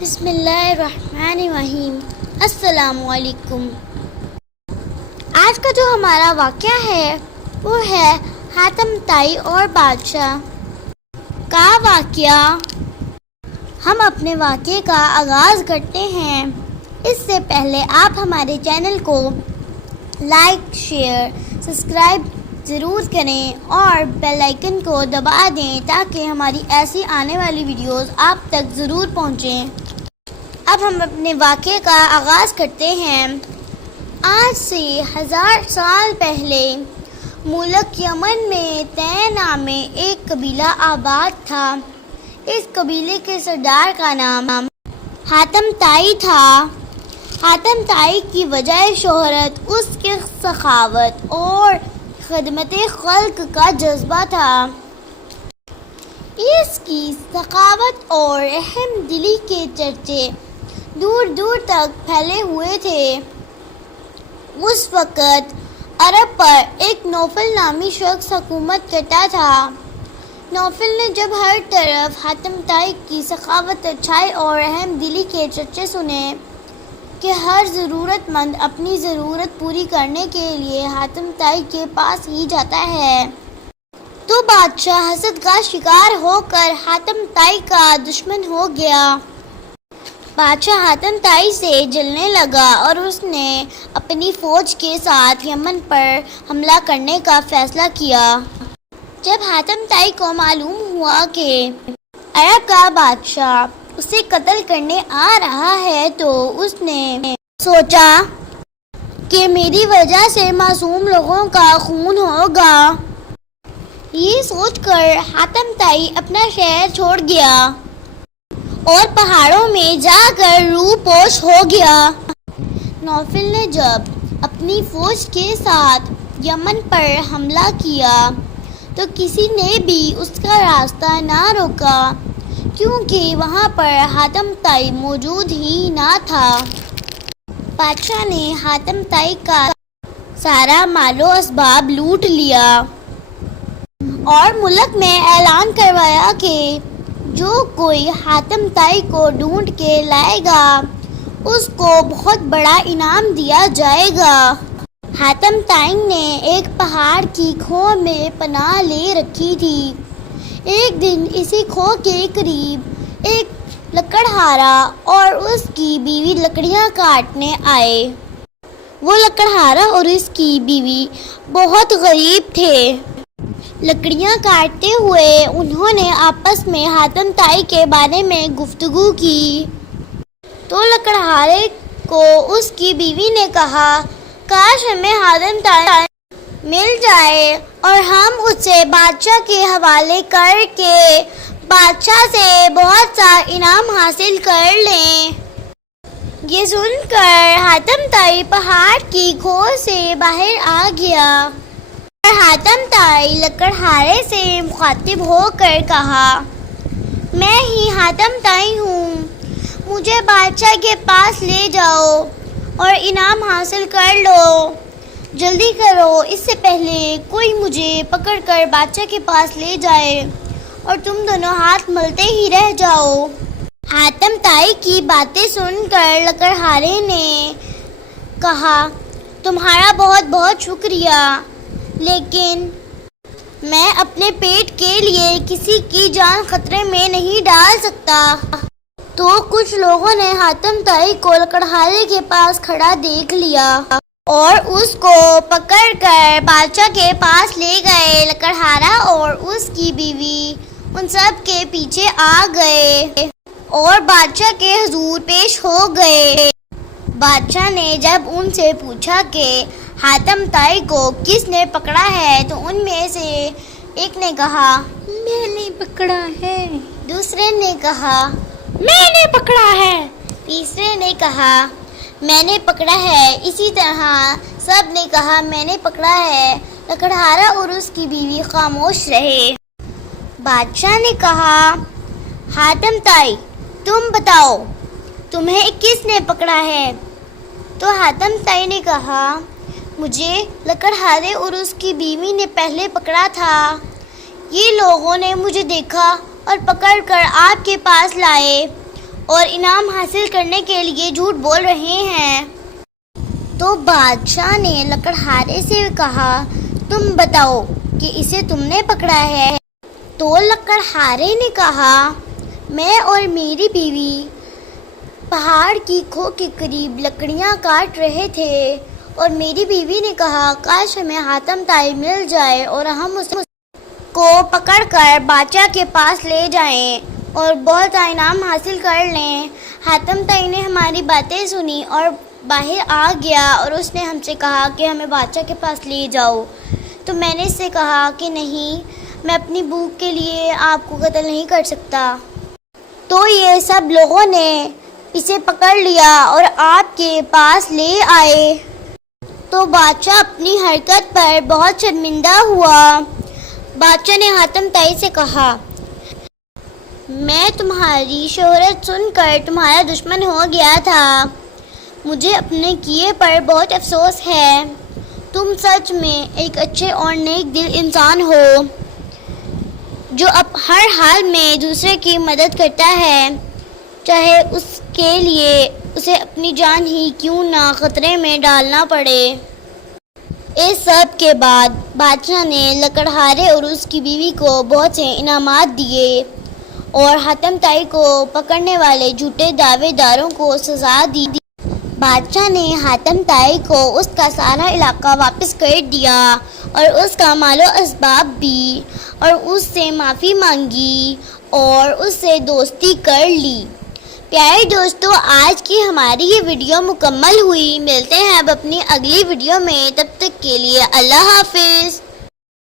بسم اللہ الرحمن الرحیم۔ السلام علیکم۔ آج کا جو ہمارا واقعہ ہے وہ ہے حاتم طائی اور بادشاہ کا واقعہ۔ ہم اپنے واقعے کا آغاز کرتے ہیں۔ اس سے پہلے آپ ہمارے چینل کو لائک، شیئر، سبسکرائب ضرور کریں اور بیل آئیکن کو دبا دیں تاکہ ہماری ایسی آنے والی ویڈیوز آپ تک ضرور پہنچیں۔ اب ہم اپنے واقعے کا آغاز کرتے ہیں۔ آج سے 1000 سال پہلے ملک یمن میں طے نامے ایک قبیلہ آباد تھا۔ اس قبیلے کے سردار کا نام حاتم طائی تھا۔ حاتم طائی کی وجہ شہرت اس کے سخاوت اور خدمت خلق کا جذبہ تھا۔ اس کی سخاوت اور رحم دلی کے چرچے دور دور تک پھیلے ہوئے تھے۔ اس وقت عرب پر ایک نوفل نامی شخص حکومت کرتا تھا۔ نوفل نے جب ہر طرف حاتم طائی کی سخاوت، اچھائی اور رحم دلی کے چرچے سنے کہ ہر ضرورت مند اپنی ضرورت پوری کرنے کے لیے حاتم طائی کے پاس ہی جاتا ہے، تو بادشاہ حسد کا شکار ہو کر حاتم طائی کا دشمن ہو گیا۔ بادشاہ حاتم طائی سے جلنے لگا اور اس نے اپنی فوج کے ساتھ یمن پر حملہ کرنے کا فیصلہ کیا۔ جب حاتم طائی کو معلوم ہوا کہ عرب کا بادشاہ اسے قتل کرنے آ رہا ہے تو اس نے سوچا کہ میری وجہ سے معصوم لوگوں کا خون ہوگا۔ یہ سوچ کر حاتم طائی اپنا شہر چھوڑ گیا اور پہاڑوں میں جا کر روح پوش ہو گیا۔ نوفل نے جب اپنی فوج کے ساتھ یمن پر حملہ کیا تو کسی نے بھی اس کا راستہ نہ روکا، کیونکہ وہاں پر حاتم طائی موجود ہی نہ تھا۔ بادشاہ نے حاتم طائی کا سارا مال و اسباب لوٹ لیا اور ملک میں اعلان کروایا کہ جو کوئی حاتم طائی کو ڈھونڈ کے لائے گا اس کو بہت بڑا انعام دیا جائے گا۔ حاتم طائی نے ایک پہاڑ کی کھو میں پناہ لے رکھی تھی۔ ایک دن اسی کھو کے قریب ایک لکڑہارا اور اس کی بیوی لکڑیاں کاٹنے آئے۔ وہ لکڑہارا اور اس کی بیوی بہت غریب تھے۔ لکڑیاں کاٹتے ہوئے انہوں نے آپس میں حاتم طائی کے بارے میں گفتگو کی تو لکڑہارے کو اس کی بیوی نے کہا، کاش ہمیں حاتم طائی مل جائے اور ہم اسے بادشاہ کے حوالے کر کے بادشاہ سے بہت سا انعام حاصل کر لیں۔ یہ سن کر حاتم طائی پہاڑ کی کھو سے باہر آ گیا اور حاتم طائی لکڑہارے سے مخاطب ہو کر کہا، میں ہی حاتم طائی ہوں، مجھے بادشاہ کے پاس لے جاؤ اور انعام حاصل کر لو، جلدی کرو اس سے پہلے کوئی مجھے پکڑ کر بادشاہ کے پاس لے جائے اور تم دونوں ہاتھ ملتے ہی رہ جاؤ۔ حاتم طائی کی باتیں سن کر لکڑہارے نے کہا، تمہارا بہت بہت شکریہ، لیکن میں اپنے پیٹ کے لیے کسی کی جان خطرے میں نہیں ڈال سکتا۔ تو کچھ لوگوں نے حاتم طائی کو لکڑہارے کے پاس کھڑا دیکھ لیا اور اس کو پکڑ کر بادشاہ کے پاس لے گئے۔ لکڑہارا اور اس کی بیوی ان سب کے پیچھے آ گئے اور بادشاہ کے حضور پیش ہو گئے۔ بادشاہ نے جب ان سے پوچھا کہ حاتم طائی کو کس نے پکڑا ہے تو ان میں سے ایک نے کہا، میں نے پکڑا ہے۔ دوسرے نے کہا، میں نے پکڑا ہے۔ تیسرے نے کہا، میں نے پکڑا ہے۔ اسی طرح سب نے کہا، میں نے پکڑا ہے۔ لکڑہارا اور اس کی بیوی خاموش رہے۔ بادشاہ نے کہا، حاتم طائی تم بتاؤ تمہیں کس نے پکڑا ہے؟ تو حاتم طائی نے کہا، مجھے لکڑہارے اور اس کی بیوی نے پہلے پکڑا تھا۔ یہ لوگوں نے مجھے دیکھا اور پکڑ کر آپ کے پاس لائے اور انعام حاصل کرنے کے لیے جھوٹ بول رہے ہیں۔ تو بادشاہ نے لکڑہارے سے کہا، تم بتاؤ کہ اسے تم نے پکڑا ہے۔ تو لکڑہارے نے کہا، میں اور میری بیوی پہاڑ کی کھو کے قریب لکڑیاں کاٹ رہے تھے، اور میری بیوی نے کہا کاش ہمیں حاتم طائی مل جائے اور ہم اس کو پکڑ کر بادشاہ کے پاس لے جائیں اور بہت انعام حاصل کر لیں۔ حاتم طائی نے ہماری باتیں سنی اور باہر آ گیا اور اس نے ہم سے کہا کہ ہمیں بادشاہ کے پاس لے جاؤ۔ تو میں نے اس سے کہا کہ نہیں، میں اپنی بھوک کے لیے آپ کو قتل نہیں کر سکتا۔ تو یہ سب لوگوں نے اسے پکڑ لیا اور آپ کے پاس لے آئے۔ تو بادشاہ اپنی حرکت پر بہت شرمندہ ہوا۔ بادشاہ نے حاتم طائی سے کہا، میں تمہاری شہرت سن کر تمہارا دشمن ہو گیا تھا، مجھے اپنے کیے پر بہت افسوس ہے۔ تم سچ میں ایک اچھے اور نیک دل انسان ہو جو ہر حال میں دوسرے کی مدد کرتا ہے، چاہے اس کے لیے اسے اپنی جان ہی کیوں نہ خطرے میں ڈالنا پڑے۔ اس سب کے بعد بادشاہ نے لکڑہارے اور اس کی بیوی کو بہت سے انعامات دیے اور حاتم طائی کو پکڑنے والے جھوٹے دعوے داروں کو سزا دی۔ بادشاہ نے حاتم طائی کو اس کا سارا علاقہ واپس کر دیا اور اس کا مال و اسباب بھی، اور اس سے معافی مانگی اور اس سے دوستی کر لی۔ پیارے دوستو، آج کی ہماری یہ ویڈیو مکمل ہوئی۔ ملتے ہیں اب اپنی اگلی ویڈیو میں، تب تک کے لیے اللہ حافظ۔